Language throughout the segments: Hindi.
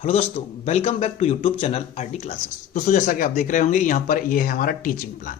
हेलो दोस्तों, welcome back to YouTube channel RD classes. दोस्तों, जैसा कि आप देख रहे होंगे यहाँ पर ये है हमारा टीचिंग प्लान।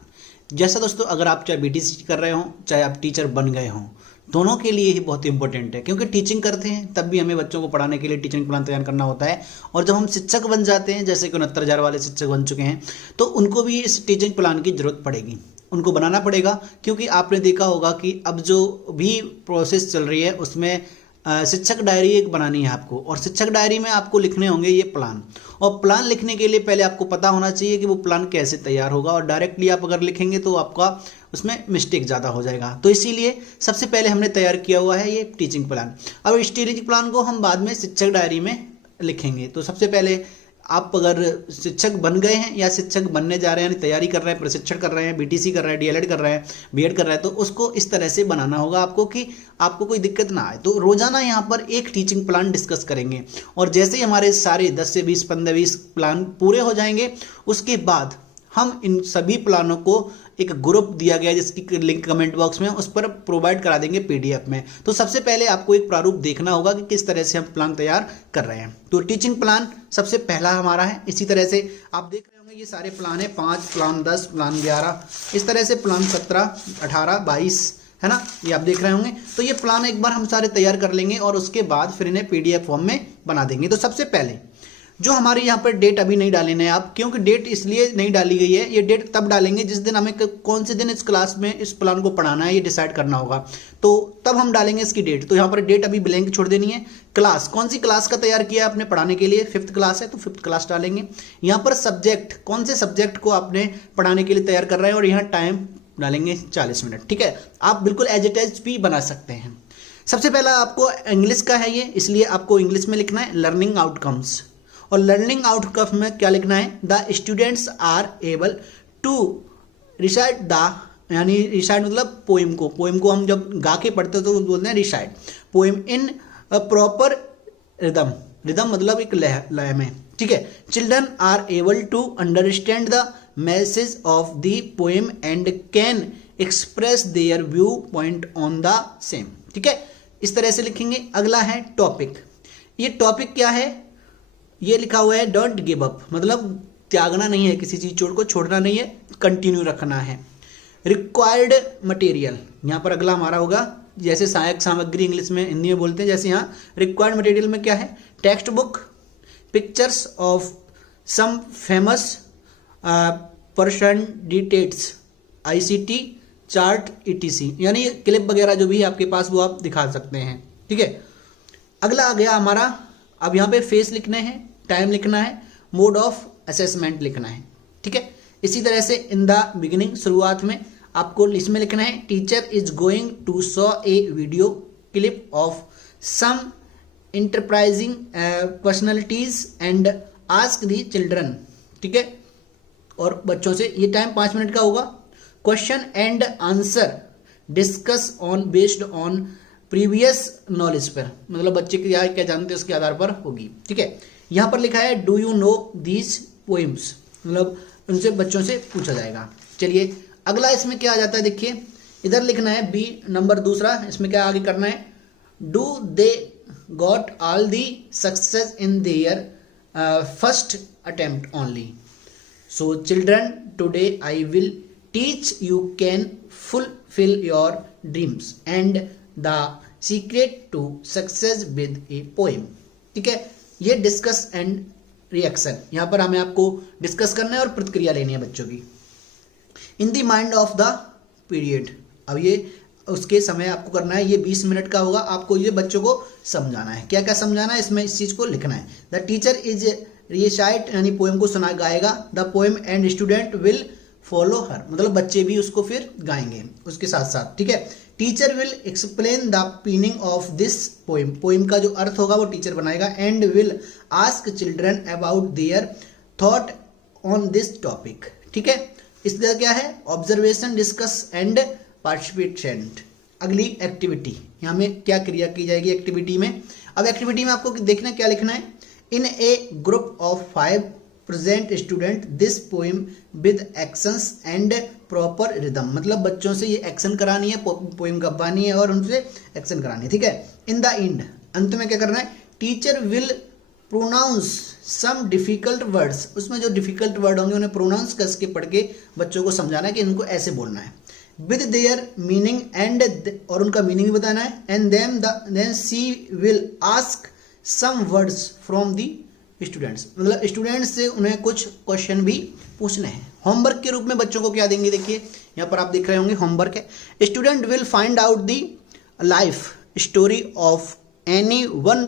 जैसा दोस्तों, अगर आप चाहे बीटीसी कर रहे हो चाहे आप टीचर बन गए हों, दोनों के लिए ही बहुत इंपॉर्टेंट है, क्योंकि टीचिंग करते हैं तब भी हमें बच्चों को पढ़ाने के लिए टीचिंग प्लान तैयार करना होता है। और जब हम शिक्षक बन जाते हैं, जैसे कि 69,000 वाले शिक्षक बन चुके हैं, तो उनको भी इस टीचिंग प्लान की जरूरत पड़ेगी, उनको बनाना पड़ेगा। क्योंकि आपने देखा होगा कि अब जो भी प्रोसेस चल रही है उसमें शिक्षक डायरी एक बनानी है आपको, और शिक्षक डायरी में आपको लिखने होंगे ये प्लान। और प्लान लिखने के लिए पहले आपको पता होना चाहिए कि वो प्लान कैसे तैयार होगा, और डायरेक्टली आप अगर लिखेंगे तो आपका उसमें मिस्टेक ज़्यादा हो जाएगा। तो इसीलिए सबसे पहले हमने तैयार किया हुआ है ये टीचिंग प्लान। अब इस टीचिंग प्लान को हम बाद में शिक्षक डायरी में लिखेंगे। तो सबसे पहले आप अगर शिक्षक बन गए हैं या शिक्षक बनने जा रहे हैं, यानी तैयारी कर रहे हैं, प्रशिक्षण कर रहे हैं, बीटीसी कर रहे हैं, डीएलएड कर रहे हैं, बीएड कर रहे हैं, तो उसको इस तरह से बनाना होगा आपको कि आपको कोई दिक्कत ना आए। तो रोजाना यहाँ पर एक टीचिंग प्लान डिस्कस करेंगे, और जैसे ही हमारे सारे 10 से 20, 15-20 प्लान पूरे हो जाएंगे, उसके बाद हम इन सभी प्लानों को एक ग्रुप दिया गया है जिसकी लिंक कमेंट बॉक्स में, उस पर प्रोवाइड करा देंगे पीडीएफ में। तो सबसे पहले आपको एक प्रारूप देखना होगा कि किस तरह से हम प्लान तैयार कर रहे हैं। तो टीचिंग प्लान सबसे पहला हमारा है। इसी तरह से आप देख रहे होंगे ये सारे प्लान है, 5 प्लान, 10 प्लान, 11, इस तरह से प्लान 17, 18, 22 है ना, ये आप देख रहे होंगे। तो ये प्लान एक बार हम सारे तैयार कर लेंगे और उसके बाद फिर इन्हें पीडीएफ फॉर्म में बना देंगे। तो सबसे पहले जो हमारे यहाँ पर डेट अभी नहीं डालेने आप, क्योंकि डेट इसलिए नहीं डाली गई है, ये डेट तब डालेंगे जिस दिन हमें कौन से दिन इस क्लास में इस प्लान को पढ़ाना है ये डिसाइड करना होगा, तो तब हम डालेंगे इसकी डेट। तो यहाँ पर डेट अभी ब्लैंक छोड़ देनी है। क्लास, कौन सी क्लास का तैयार किया आपने पढ़ाने के लिए, 5th क्लास है तो 5th क्लास डालेंगे। यहाँ पर सब्जेक्ट, कौन से सब्जेक्ट को आपने पढ़ाने के लिए तैयार कर रहे हैं, और यहाँ टाइम डालेंगे 40 मिनट। ठीक है, आप बिल्कुल एज इट इज भी बना सकते हैं। सबसे पहला आपको इंग्लिश का है ये, इसलिए आपको इंग्लिश में लिखना है लर्निंग आउटकम्स। और लर्निंग आउटकम में क्या लिखना है, the students are able to recite the, यानी रिसाइट मतलब पोइम को हम जब गा के पढ़ते हैं तो बोलते हैं recite poem in proper rhythm. Rhythm मतलब एक लय में। ठीक है, children are able to understand the message of the poem and can express their view point on the same. ठीक है, इस तरह से लिखेंगे। अगला है टॉपिक। ये टॉपिक क्या है, ये लिखा हुआ है डोंट गिव अप, मतलब त्यागना नहीं है, किसी चीज को छोड़ना नहीं है, कंटिन्यू रखना है। रिक्वायर्ड मटेरियल, यहाँ पर अगला हमारा होगा, जैसे सहायक सामग्री इंग्लिश में, हिंदी में बोलते हैं, जैसे यहाँ रिक्वायर्ड मटेरियल में क्या है, text book, pictures of some famous person details, ICT, chart, ETC, यानी क्लिप वगैरह जो भी है आपके पास वो आप दिखा सकते हैं। ठीक है, अगला आ गया हमारा, अब यहाँ पे फेस लिखने हैं, टाइम लिखना है, मोड ऑफ असेसमेंट लिखना है। ठीक है, इसी तरह से इन द बिगिनिंग, शुरुआत में आपको इसमें लिखना है teacher is going to show a video clip of some enterprising personalities and ask the children. ठीक है, और बच्चों से, ये टाइम 5 मिनट का होगा। Question and answer discuss on based on previous knowledge पर, मतलब बच्चे क्या क्या जानते हैं उसके आधार पर होगी। ठीक है, यहाँ पर लिखा है do you know these poems, मतलब उनसे बच्चों से पूछा जाएगा। चलिए अगला इसमें क्या आ जाता है, देखिए इधर लिखना है बी नंबर दूसरा, इसमें क्या आगे करना है, do they got all the success in their first attempt only. So children today I will teach you can fulfil your dreams and the secret to success with a poem. ठीक है, ये डिस्कस एंड रिएक्शन, यहाँ पर हमें आपको डिस्कस करना है और प्रतिक्रिया लेनी है बच्चों की। In the mind of the period, अब ये उसके समय आपको करना है, ये 20 मिनट का होगा, आपको ये बच्चों को समझाना है। क्या क्या समझाना है इसमें, इस चीज को लिखना है। द टीचर इज रिसाइट, यानी पोएम को सुना गाएगा, the poem and student will follow her, मतलब बच्चे भी उसको फिर गाएंगे उसके साथ साथ। ठीक है, teacher will explain the meaning of this poem, poem का जो अर्थ होगा वो टीचर बनाएगा, and will ask children about their thought on this topic. ठीक है, इस तरह क्या है, ऑब्जर्वेशन, डिस्कस एंड पार्टिसिपेंट। अगली एक्टिविटी, यहाँ में क्या क्रिया की जाएगी एक्टिविटी में। अब एक्टिविटी में आपको देखना क्या लिखना है, in a group of 5 present student this poem with actions and proper rhythm, मतलब बच्चों से ये एक्शन करानी है, पोएम गवानी है और उनसे एक्शन करानी है। ठीक है, इन द एंड, अंत में क्या करना है, teacher will pronounce some difficult words, उसमें जो डिफिकल्ट वर्ड होंगे उन्हें प्रोनाउंस कस के पढ़ के बच्चों को समझाना है कि इनको ऐसे बोलना है विद देयर मीनिंग एंड, और उनका मीनिंग भी बताना है, and then she will ask some words from the students, मतलब स्टूडेंट्स से उन्हें कुछ क्वेश्चन भी पूछने हैं। होमवर्क के रूप में बच्चों को क्या देंगे, देखिए यहाँ पर आप देख रहे होंगे होमवर्क है, student will find out the life story of any one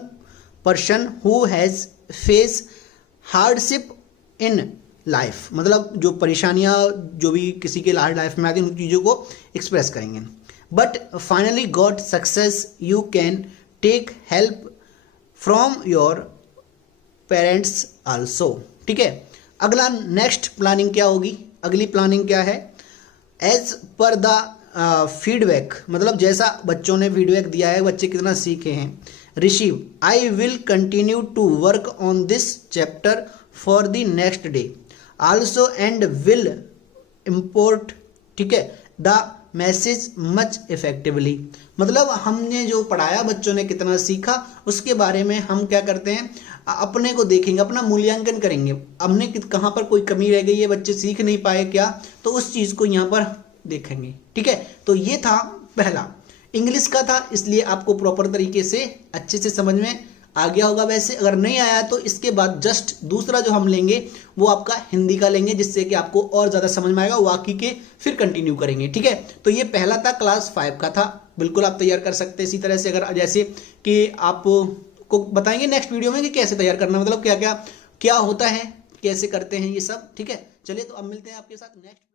person who has face hardship in life, मतलब जो परेशानियाँ जो भी किसी के लाइफ में आती हैं उन चीज़ों को एक्सप्रेस करेंगे। But finally got success you can take help from your parents also. ठीक है, अगला नेक्स्ट प्लानिंग क्या होगी, अगली प्लानिंग क्या है, एज पर द फीडबैक, मतलब जैसा बच्चों ने फीडबैक दिया है बच्चे कितना सीखे हैं। Receive I will continue to work on this chapter for the next day also and will import, ठीक है, द मैसेज मच इफेक्टिवली, मतलब हमने जो पढ़ाया बच्चों ने कितना सीखा उसके बारे में हम क्या करते हैं, अपने को देखेंगे, अपना मूल्यांकन करेंगे, हमने कहाँ पर कोई कमी रह गई है, बच्चे सीख नहीं पाए क्या, तो उस चीज़ को यहाँ पर देखेंगे। ठीक है, तो ये था पहला, इंग्लिश का था, इसलिए आपको प्रॉपर तरीके से अच्छे से समझ में आ गया होगा। वैसे अगर नहीं आया तो इसके बाद जस्ट दूसरा जो हम लेंगे वो आपका हिंदी का लेंगे, जिससे कि आपको और ज़्यादा समझ में आएगा, बाकी के फिर कंटिन्यू करेंगे। ठीक है, तो ये पहला था क्लास 5 का था, बिल्कुल आप तैयार कर सकते हैं इसी तरह से, अगर जैसे कि आप को बताएंगे नेक्स्ट वीडियो में कि कैसे तैयार करना, मतलब क्या क्या क्या होता है, कैसे करते हैं ये सब। ठीक है, चलिए तो अब मिलते हैं आपके साथ नेक्स्ट।